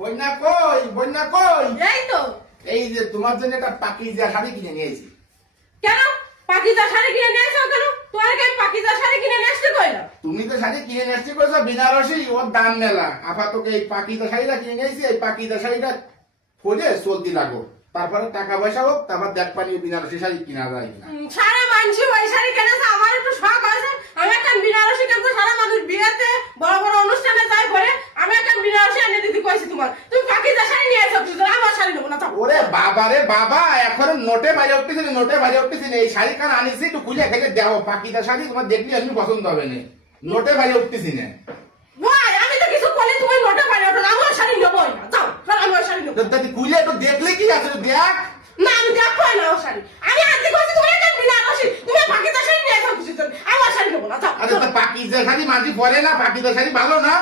বন্যা কই, বন্যা কই? এই তো। এই যে তোমার জন্য একটা পাকিজা শাড়ি কিনে নিয়েছি। কেন পাকিজা শাড়ি কিনে নিয়ে আসো কেন? তোমার কি পাকিজা শাড়ি কিনে নিয়ে আসতে কইলো? তুমি তো শাড়ি কিনে নিয়ে আসতে কইছো বেনারসি, ওর দাম মেলা। আপাতত এই পাকিজা শাড়িটা কিনে নিয়েছি, এই পাকিজা শাড়িটা পরে চলতি লাগো, তারপরে টাকা পয়সা হোক, তারপর দেখ পানি বেনারসি শাড়ি কিনা যায় কিনা। সারা মানুষ ওই শাড়ি কিনেছে, আমার একটু শখ হয়েছে। আমি একটা বেনারসি কিনবো, সারা মানুষ বিয়েতে বড় বড় অনুষ্ঠানে যায় পরে আমি একটা বেনারসি এনে দিতে কইছি তোমার। তুমি পাকিজা শাড়ি নিয়ে এসো, আমার শাড়ি নেবো না। ওরে বাবা রে বাবা, এখন নোটে বাইরে উঠতেছি না, নোটে বাইরে উঠতেছি না। এই শাড়ি কান আনিছি, একটু খুলে খেলে দেও। পাকিজা শাড়ি তোমার দেখলে এমনি পছন্দ হবে না, নোটে বাইরে উঠতেছি না। ভাই আমি তো কিছু বলি, তুমি নোটে বাইরে ওঠো, আমার শাড়ি নেবোই না। যাও, আমার শাড়ি নেবো। যদি খুলে একটু দেখলে কি আছে দেখ। না আমি দেখো না ওর শাড়ি, আমি আজকে কইছি তুমি একটা বেনারসি, তুমি পাকিজা শাড়ি নিয়ে এসো কিছু জন, আমার শাড়ি নেবো না। যাও। আরে তো পাকিজা শাড়ি মাঝি পরে না, পাকিজা শাড়ি ভালো না?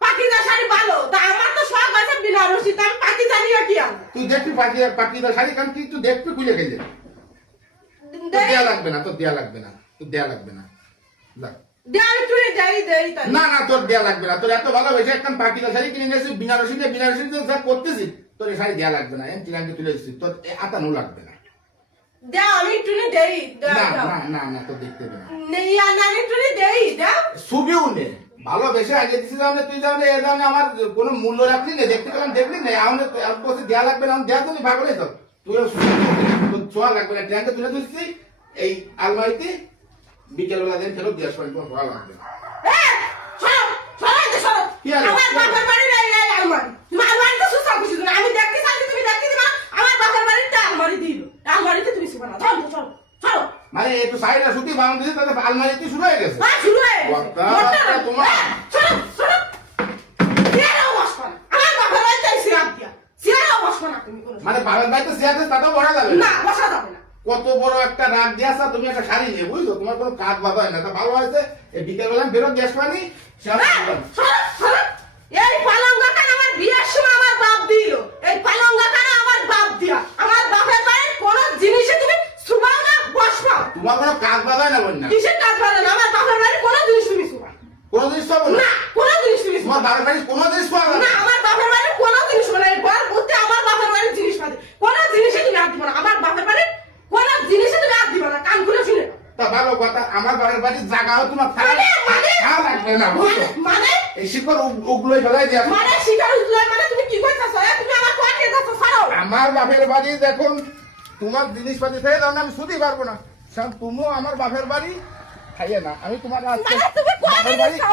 পাকিজা শাড়ি ভালো, তা আমার তো শখ আছে বেনারসি, তা আমি পাকিজা নিয়ে কি আনবো? তুই দেখবি পাকিজা শাড়ি কান কি তুই দেখবি খুলে খেলে। তোর দেয়া লাগবে না, তোর দেয়া লাগবে না, তোর দেয়া লাগবে না। দেয় চুরি দেই তাই। না না, তোর দেয়া লাগবে না। তোর এত ভালোবেসে একটা পাকিজা শাড়ি কিনে নিয়েছিস, বেনারসি নিয়ে বেনারসি যা করতেছিস, তোর এই শাড়ি দেয়া লাগবে না। চিরাঙ্গে তুলে দিচ্ছিস, তোর আতানো লাগবে না। দাও আমি চুরি দেই। না না না না, তোর দেখতে হবে না। নেই আর আমি চুরি দেই, দাও। ছবিও নে ভালোবেসে আগে দিচ্ছিস, তুই জানে এ জানে আমার কোনো মূল্য রাখলি না, দেখতে পেলাম দেখলি না। আমাদের দেয়া লাগবে না, দেয়া তুমি ভাগলে তো তুই তোর ছোঁয়া লাগবে না। ট্রেনকে তুলে দিচ্ছি এই আলমারিতে, বিকেলবেলা দিন ফেরত দিয়ে আসবেন, তোমার ভালো লাগবে না। কি হলো? আমার বাবার বাড়ি নাই এই আলমারি, তুমি আলমারি তো সুসা খুশি না, আমি দেখতে চাইছি তুমি দেখতে দিবা। আমার বাবার বাড়িতে আলমারি দিল, আলমারিতে তুমি শুবা না। চলো চলো চলো। মানে একটু সাইডে শুধু বাউন্ড দিয়েছে, তাহলে আলমারিতে শুরু হয়ে গেছে। হ্যাঁ শুরু হয়ে গেছে। বাবা, তোমার চলো চলো। সিয়ারাও বসবা না, আমার বাবার বাড়িতে সিয়ার দিয়া, সিয়ারাও বসবা না তুমি কোনো। মানে বাবার বাড়িতে চেয়ার আছে, তাতেও বসা যাবে না বসা যাবে না। কত বড় একটা রাগ দিয়েছ, তুমি একটা শাড়ি নিয়ে বুঝছো, তোমার কোনো কাজ বাধা হয় না। তা ভালো হয়েছে এই বিকেলবেলা ফেরত দিয়ে আসবানি। এই পালঙ্গা কান আমার বিয়ের সময় আমার বাপ দিল, এই পালঙ্গা কান আমার বাপ দিয়া। আমার বাপের বাড়ির কোন জিনিসে তুমি সুবাও না বসবাও। তোমার কোনো কাজ বাধা হয় না বন্যা? কিসের কাজ ভালো না, আমার বাপের বাড়ির কোন জিনিস তুমি সুবা কোনো জিনিস পাবো না, কোন জিনিস তুমি তোমার বাবার বাড়ি কোনো জিনিস পাবো না। আমার বাপের বাড়ির কোন জিনিস মানে ঘর ভর্তি আমার বাপের বাড়ির জিনিস পাবে, কোন জিনিসে তুমি হাত দিবা না। আমার বাপের বাড়ির কোন জিনিসে তুমি হাত দিবা না, কান খুলে শুনে। তা ভালো কথা, আমার বাবার বাড়ির জায়গাও তোমার লাগবে না বুঝছো। মানে এই শিকড় উগলোই ফেলাই দিয়ে মানে শিকার মানে তুমি কি করতেছো? তুমি আমার কোন নিয়ে যাচ্ছ? ছাড়ো। আমার বাপের বাড়ি দেখুন, তোমার জিনিসপাতি থেকে তখন আমি শুধু পারবো না। তুমিও আমার বাপের বাড়ি খাইয়ে না, আমি তোমার মানে তুমি কোন বাপের বাড়ি